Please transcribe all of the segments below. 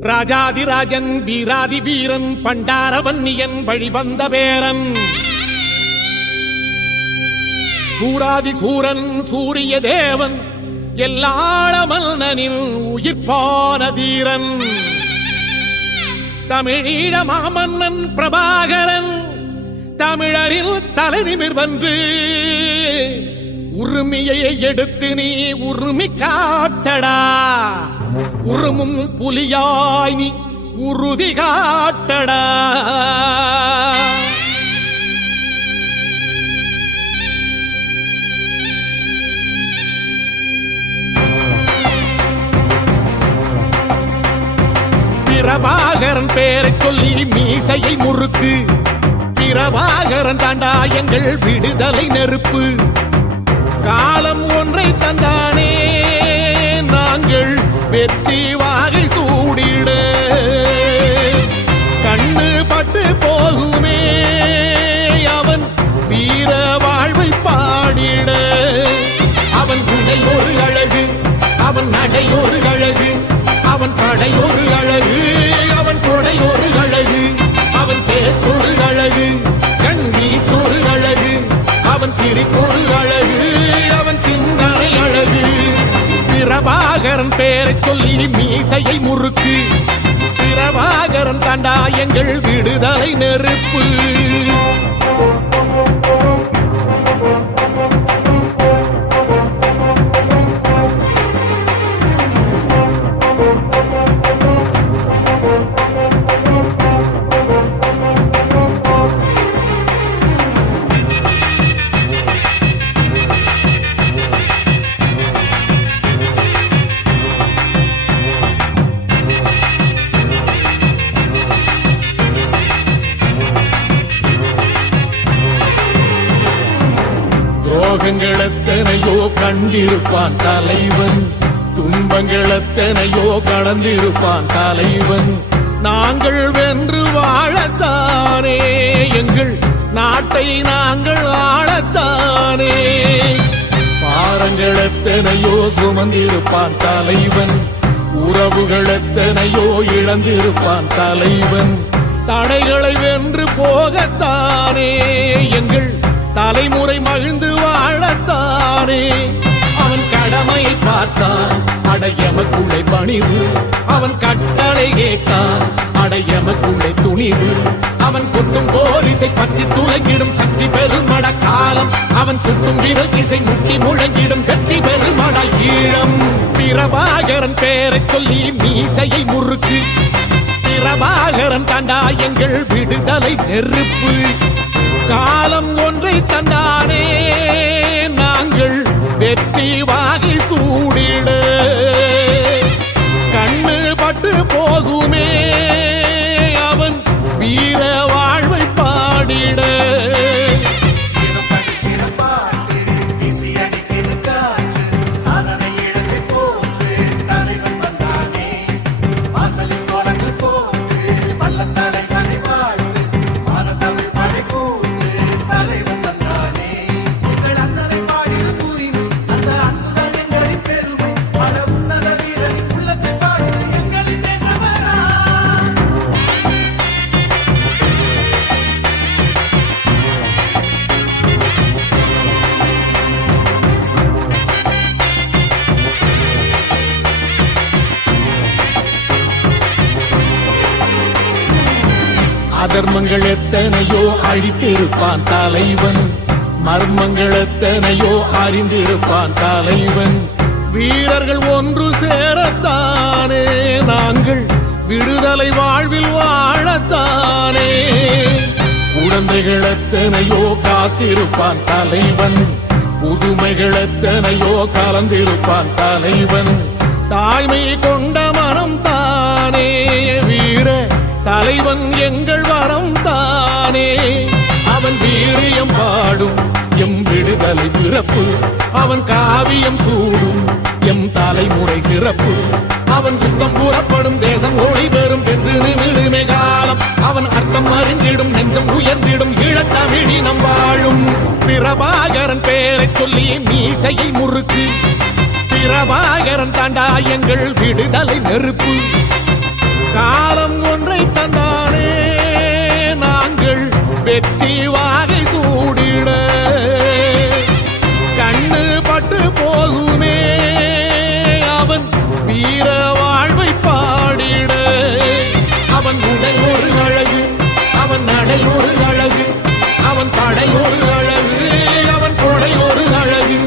ராஜாதிராஜன் வீராதி வீரன் பண்டாரவன்னியன் வழிவந்த பேரன் சூராதி சூரன் சூரிய தேவன் எல்லாளமன்னனின் உயிர்ப்பான தீரன் தமிழீழ மாமன்னன் பிரபாகரன் தமிழரில் தலைநிமிர் வந்து உரிமையை எடுத்து நீ உரிமை காட்டடா உருமும் புலியாய் நீ உறுதி காட்டடா பிரபாகரன் பேரை சொல்லி மீசையை முறுக்கு பிரபாகரன் தாண்டா எங்கள் விடுதலை நெருப்பு காலம் ஒன்றை தந்தானே நாங்கள் வெற்றி வாகை சூடிட கண்ணு பட்டு போகுமே அவன் வீர வாழ்வை பாடிட அவன் குடை ஒரு அழகு அவன் நடை ஒரு அழகு அவன் படை ஒரு அழகு அவன் கொடை ஒரு அழகு அவன் பேச்சொரு அழகு கண் வீச்சொரு அழகு அவன் சிரிப்பொரு அழகு அவன் சிந்தனை அழகு பிரபாகரன் பேரை சொல்லி மீசையை முறுக்கு பிரபாகரன் தாண்டா எங்கள் விடுதலை நெருப்பு துரோகங்கள் எத்தனையோ கண்டிருப்பான் தலைவன் துன்பங்கள் எத்தனையோ கடந்திருப்பான் தலைவன் நாங்கள் வென்று வாழத்தானே எங்கள் நாட்டை நாங்கள் ஆளத்தானே பாரங்கள் எத்தனையோ சுமந்திருப்பான் தலைவன் உறவுகள் எத்தனையோ இழந்திருப்பான் தலைவன் தடைகளை வென்று போகத்தானே எங்கள் தலைமுறை மகிழ்ந்து வாழத்தானே அவன் கடமையை பார்த்தான் அடையமக்குள்ளே பணிவு அவன் கட்டளை கேட்டான் அடையமக்குள்ளே துணிவு அவன் குத்தும் போலீசை பற்றி துளைங்கிடும் சக்தி பெருமட காலம் அவன் சுத்தும் விரல் திசை முட்டி முழங்கிடும் வெற்றி பெருமட ஈழம் பிரபாகரன் பேரை சொல்லி மீசையை முறுக்கு பிரபாகரன் தாண்டா எங்கள் விடுதலை நெருப்பு காலம் ஒன்றை தந்தானே நாங்கள் வெற்றி வாகி சூடிட கண்ணு பட்டு போகுமே அவன் வீர வாழ்வை பாடிட அதர்மங்கள் எத்தனையோ அழித்திருப்பான் தலைவன் மர்மங்கள் எத்தனையோ அறிந்திருப்பான் தலைவன் வீரர்கள் ஒன்று சேரத்தானே நாங்கள் விடுதலை வாழ்வில் வாழத்தானே குழந்தைகள் எத்தனையோ காத்திருப்பான் தலைவன் புதுமைகள் எத்தனையோ கலந்திருப்பான் தலைவன் தாய்மை கொண்ட மனம் தானே வீர தலைவன் எங்கள் வரம் தானே அவன் வீரியம் பாடும் எம் விடுதலை பிறப்பு அவன் காவியம் சூடும் எம் தலைமுறை சிறப்பு அவன் யுத்தம் கூறப்படும் தேசம் ஒளி பெறும் என்று நிமிருமே காலம் அவன் அர்த்தம் அறிந்திடும் நெஞ்சம் உயர்ந்திடும் ஈழத்தமிழினம் வாழும் பிரபாகரன் பேரை சொல்லி மீசையை முறுக்கு பிரபாகரன் தாண்டா எங்கள் விடுதலை நெருப்பு காலம் ஒன்றை தந்தானே நாங்கள் வெற்றி வாகை சூடிட கண்ணு பட்டு போகுமே அவன் வீர வாழ்வை பாடிட அவன் உடை ஒரு அழகு அவன் நடை ஒரு அழகு அவன் படை ஒரு அழகு அவன் கொடை ஒரு அழகு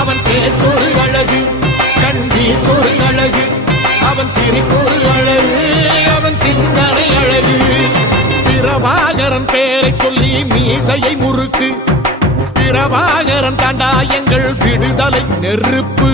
அவன் பேச்சொரு அழகு கண் வீச்சொரு அழகு அவன் சிரிப்பொரு அழகு அவன் சிந்தனை அழகு பிரபாகரன் பேரை சொல்லி மீசையை முறுக்கு பிரபாகரன் தாண்டா எங்கள் விடுதலை நெருப்பு